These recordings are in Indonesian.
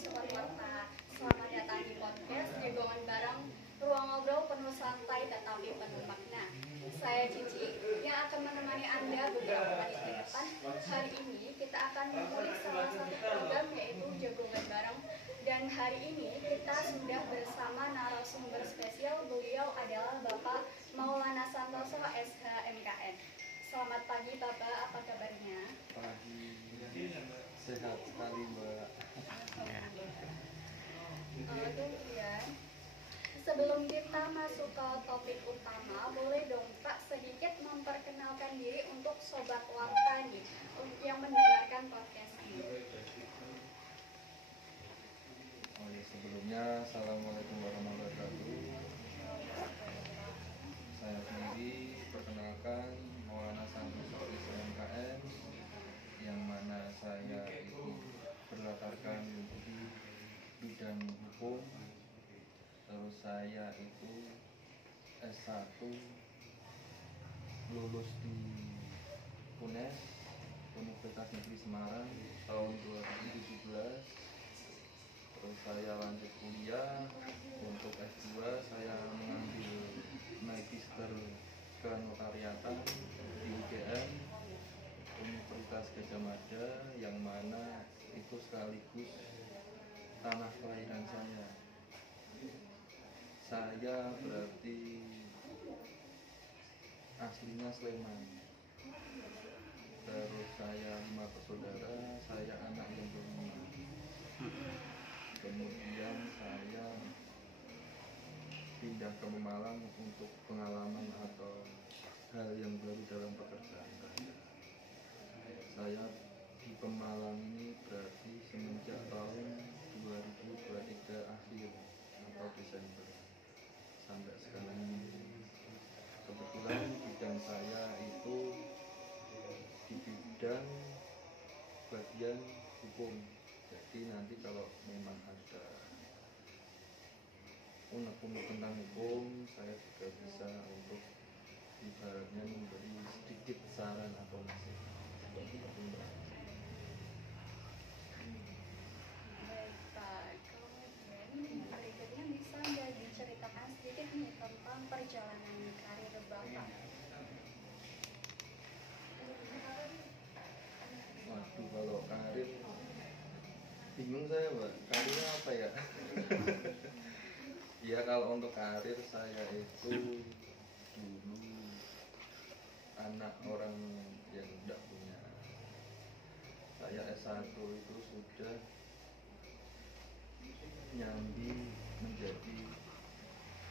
Sobat Warta. Selamat datang di podcast Jagongan Bareng, ruang ngobrol penuh santai tetapi penuh makna. Saya Cici yang akan menemani Anda beberapa menit ke depan. Hari ini kita akan mengulik salah satu program yaitu Jagongan Bareng. Dan hari ini kita sudah bersama narasumber spesial. Beliau adalah Bapak Maulana Santoso SH MKN. Selamat pagi Bapak, apa kabarnya? Pagi, sehat sekali Mbak. Kemudian, sebelum kita masuk ke topik utama, boleh dong Pak sedikit memperkenalkan diri untuk Sobat Warta nih, yang mendengarkan podcast ini. Oh ya, sebelumnya Assalamualaikum warahmatullahi wabarakatuh. Saya sendiri perkenalkan Maulana Santoso SMKN, yang mana saya itu berlatarkan di bidang hukum. Terus saya itu S1 lulus di UNES, Universitas Negeri Semarang tahun 2017. Terus saya lanjut kuliah. Untuk S2 saya mengambil magister kenotariatan di UGM Universitas Gadjah Mada, yang mana itu sekaligus tanah kelahiran saya. Saya berarti aslinya Sleman. Terus saya 5 bersaudara, saya anak yang kelima. Kemudian saya pindah ke Pemalang untuk pengalaman atau hal yang baru dalam pekerjaan saya. Saya di Pemalang ini berarti semenjak tahun 2023 akhir atau Desember sampai sekarang ini. Kebetulan bidang saya itu di bidang bagian hukum. Jadi nanti kalau memang ada unek-unek tentang hukum, saya juga bisa untuk ibaratnya memberi sedikit saran atau nasihat seperti itu Mbak. Baik Pak, kemudian berikutnya bisa nggak diceritakan sedikit nih tentang perjalanan karir Bapak? Waduh, kalau karir bingung saya Mbak, karirnya apa ya? Ya kalau untuk karir saya itu dulu anak orang yang tidak punya. Saya S1 itu sudah nyambi menjadi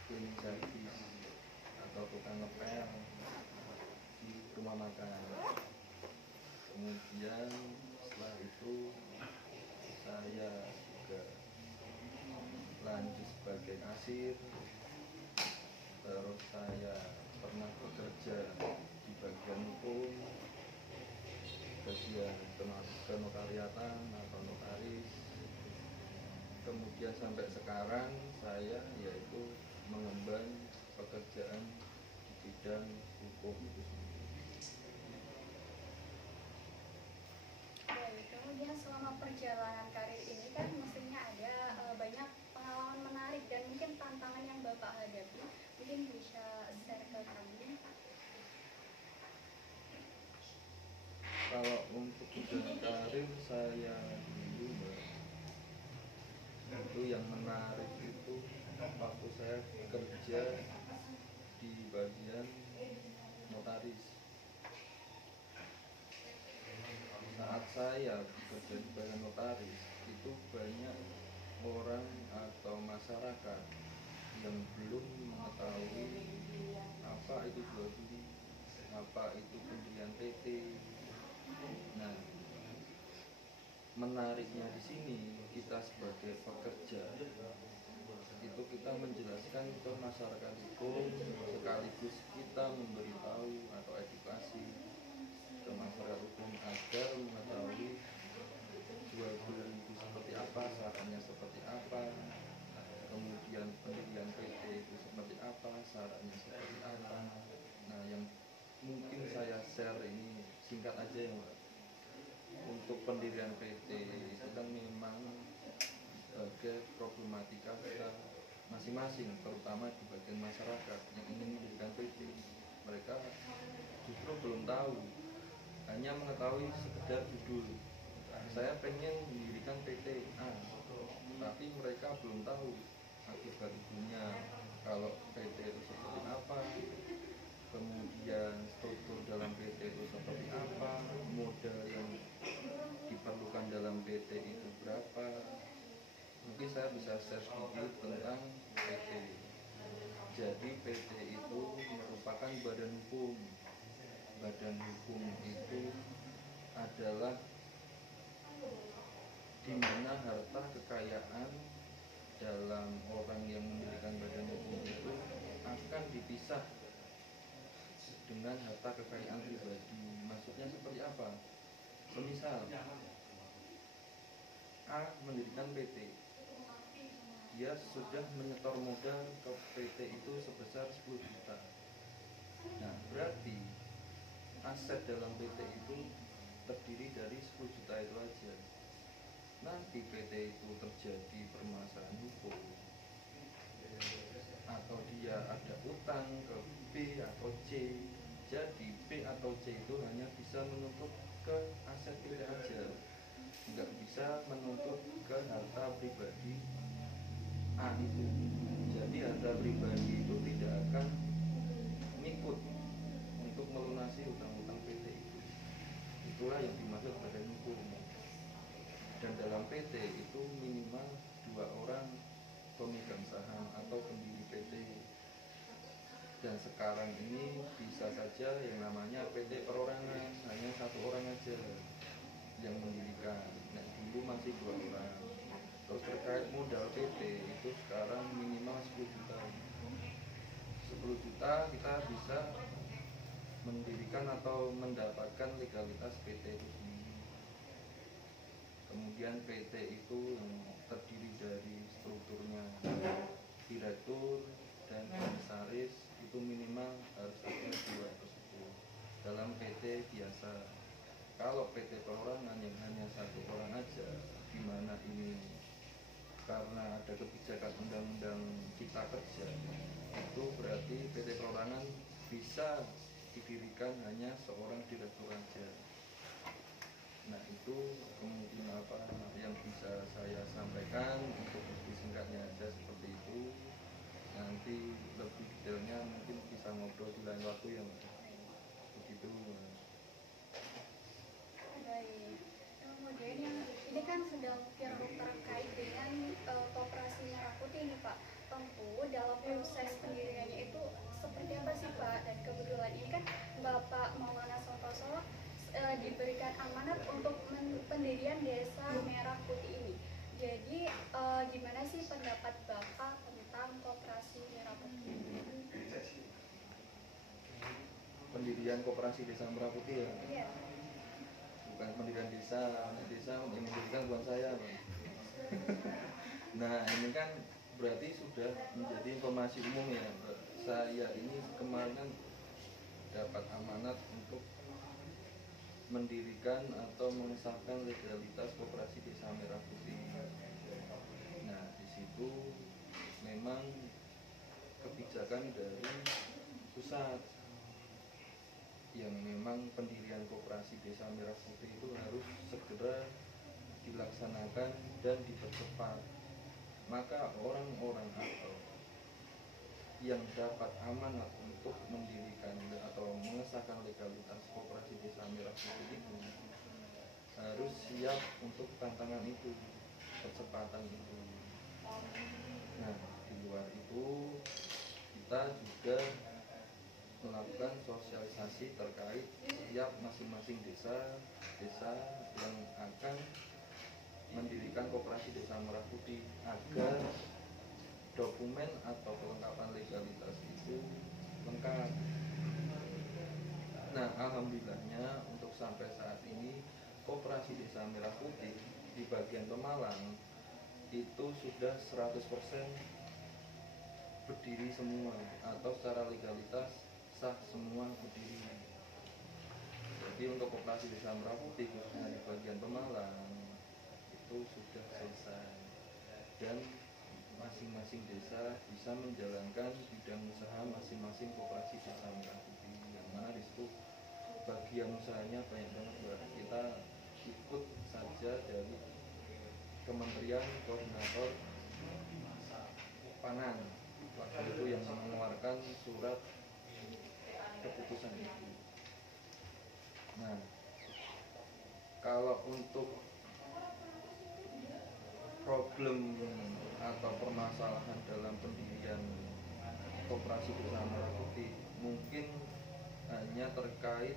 cleaning service atau tukang ngepel di rumah makan. Kemudian setelah itu saya juga lanjut sebagai kasir. Terus saya pernah bekerja di bagian hukum, bagian kenotariatan atau notaris. Kemudian sampai sekarang saya yaitu mengemban pekerjaan di bidang hukum itu sendiri. Baik, kemudian selama perjalanan karir ini kan mestinya ada banyak pengalaman menarik dan mungkin tantangan yang Bapak hadapi. Mungkin bisa share ke kami. Kalau untuk bidang karir saya dulu Mbak, itu yang menarik itu waktu saya kerja di bagian notaris. Saat saya bekerja di bagian notaris, itu banyak orang atau masyarakat yang belum mengetahui apa itu jual beli, apa itu pendirian PT. Nah, menariknya di sini kita sebagai pekerja itu kita menjelaskan ke masyarakat hukum, sekaligus kita memberitahu atau edukasi ke masyarakat hukum agar mengetahui jual beli itu seperti apa, syaratnya seperti apa, kemudian pendirian PT itu seperti apa, syaratnya seperti apa. Nah, yang mungkin saya share ini singkat aja ya Mbak. Untuk pendirian PT itu kan memang problematika kita masing-masing, terutama di bagian masyarakat yang ingin mendirikan PT. Mereka justru belum tahu, hanya mengetahui sekedar judul, saya pengen mendirikan PT A, tapi mereka belum tahu akibat ibunya, kalau PT itu seperti apa, kemudian struktur dalam PT itu seperti apa, modal yang diperlukan dalam PT itu berapa. Mungkin saya bisa share sedikit tentang PT. Jadi PT itu merupakan badan hukum. Badan hukum itu adalah di mana harta kekayaan dalam orang yang mendirikan badan hukum itu akan dipisah dengan harta kekayaan pribadi. Maksudnya seperti apa? Semisal A mendirikan PT, dia sudah menyetor modal ke PT itu sebesar 10 juta. Nah, berarti aset dalam PT itu terdiri dari 10 juta itu aja. Nanti PT itu terjadi permasalahan hukum, atau dia ada utang ke B atau C, jadi B atau C itu hanya bisa menuntut ke aset PT aja, nggak bisa menuntut ke harta pribadi A itu. Jadi harta pribadi itu tidak akan ngikut untuk melunasi utang-utang PT itu. Itulah yang dimaksud badan hukum. Dan dalam PT itu minimal 2 orang pemegang saham atau pendiri PT. Dan sekarang ini bisa saja yang namanya PT perorangan, hanya 1 orang aja yang mendirikan. Nah, dulu masih 2 orang. Terus terkait modal PT itu sekarang minimal 10 juta. 10 juta kita bisa mendirikan atau mendapatkan legalitas PT itu sendiri. Kemudian PT itu yang terdiri dari strukturnya direktur dan komisaris, itu minimal harus ada 2 tersebut dalam PT biasa. Kalau PT perorangan yang hanya 1 orang aja, gimana ini? Karena ada kebijakan undang-undang cipta kerja, itu berarti PT perorangan bisa didirikan hanya seorang direktur aja. Nah, itu kemungkinan apa yang bisa saya sampaikan, untuk lebih singkatnya aja seperti itu. Nanti lebih detailnya mungkin bisa ngobrol di lain waktu ya, begitu. Baik. Kemudian yang ini kan sedang viral terkait dengan koperasi Merah Putih ini Pak. Tentu dalam proses pendiriannya itu seperti apa sih Pak? Dan kebetulan ini kan Bapak Maulana Santoso diberikan amanat untuk pendirian Desa Merah Putih ini. Jadi gimana sih pendapat Bapak tentang koperasi Merah Putih? Pendirian koperasi Desa Merah Putih ya? Iya. Bukan pendirian desa yang mendirikan bukan saya, Bang. Nah, ini kan berarti sudah menjadi informasi umum ya. Saya ini kemarin kan dapat amanat untuk mendirikan atau mengesahkan legalitas koperasi Desa Merah Putih. Nah, di situ memang kebijakan dari pusat yang memang pendirian koperasi Desa Merah Putih itu harus segera dilaksanakan dan dipercepat. Maka orang-orang atau yang dapat amanat untuk mendirikan atau mengesahkan legalitas koperasi Desa Merah Putih itu harus siap untuk tantangan itu, percepatan itu. Nah, di luar itu kita juga melakukan sosialisasi terkait setiap masing-masing desa yang akan mendirikan koperasi Desa Merah Putih, agar dokumen atau kelengkapan legalitas itu lengkap. Nah, alhamdulillahnya untuk sampai saat ini koperasi Desa Merah Putih di bagian Pemalang itu sudah 100% berdiri semua, atau secara legalitas sah semua berdiri. Jadi untuk koperasi Desa Merah Putih khususnya di bagian Pemalang itu sudah selesai, dan masing-masing desa bisa menjalankan bidang usaha masing-masing koperasi desa Merah Putih, yang mana di situ bagian usahanya banyak banget Mbak. Kita ikut saja dari Kementerian Koordinator Pangan waktu itu yang mengeluarkan surat keputusan itu. Nah, kalau untuk problem atau permasalahan dalam pendirian koperasi desa Merah Putih mungkin hanya terkait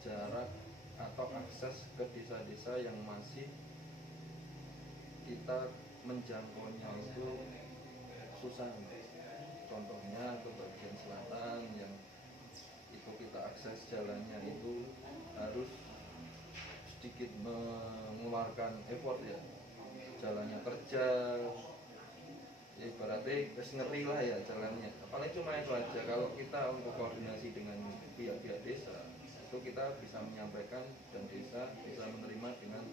jarak atau akses ke desa-desa yang masih kita menjangkaunya itu susah. Contohnya ke bagian selatan yang itu kita akses jalannya itu harus sedikit mengeluarkan effort ya, jalannya terjal, ya ibaratnya wis ngeri lah ya jalannya. Paling cuma itu aja. Kalau kita untuk koordinasi dengan pihak-pihak desa itu kita bisa menyampaikan dan desa bisa menerima dengan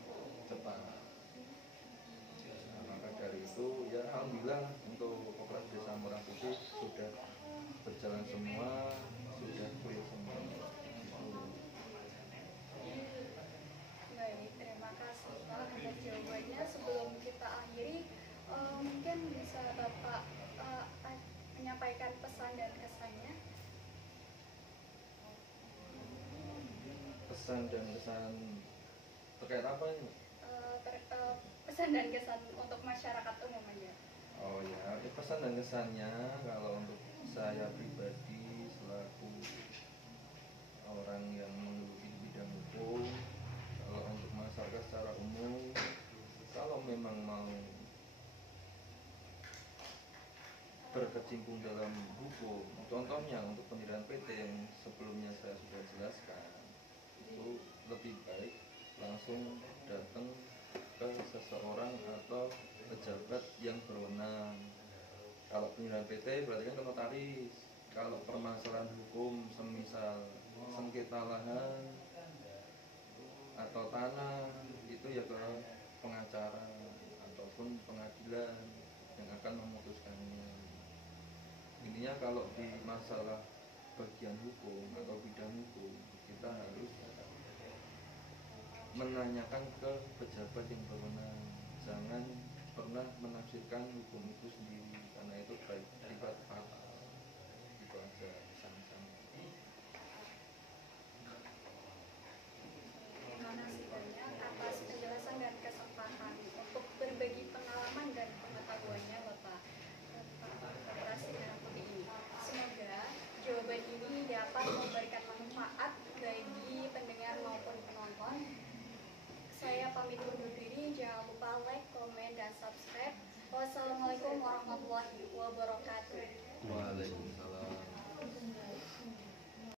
cepat. Nah, maka dari itu ya alhamdulillah untuk koperasi desa Merah Putih sudah berjalan semua, sudah clear semua. Baik, terima kasih Pak atas jawabannya. Sebelum kita akhiri, mungkin bisa Bapak menyampaikan pesan dan kesannya. Pesan dan kesan terkait apa ini? Pesan dan kesan untuk masyarakat umum aja. Oh ya, pesan dan kesannya kalau untuk saya pribadi selaku orang yang menggeluti di bidang hukum, kalau untuk masyarakat secara umum, kalau memang mau berkecimpung dalam hukum, contohnya untuk pendirian PT yang sebelumnya saya sudah jelaskan, itu lebih baik langsung datang ke seseorang atau pejabat yang berwenang. Kalau pendirian PT berarti kan ke notaris. Kalau permasalahan hukum semisal sengketa lahan atau tanah itu ya ke pengacara ataupun pengadilan yang akan memutuskannya. Intinya kalau di masalah bagian hukum atau bidang hukum kita harus menanyakan ke pejabat yang berwenang. Jangan pernah menafsirkan hukum itu sendiri karena itu beribadat fatal. Itu aja pesan-pesannya. Terima kasih banyak atas penjelasan dan kesempatan untuk berbagi pengalaman dan pengetahuannya Bapak Koperasi Merah Putih ini. Semoga jawaban ini dapat memberikan manfaat bagi pendengar maupun penonton. Saya pamit undur diri, jangan lupa like, komen, dan subscribe. Wassalamualaikum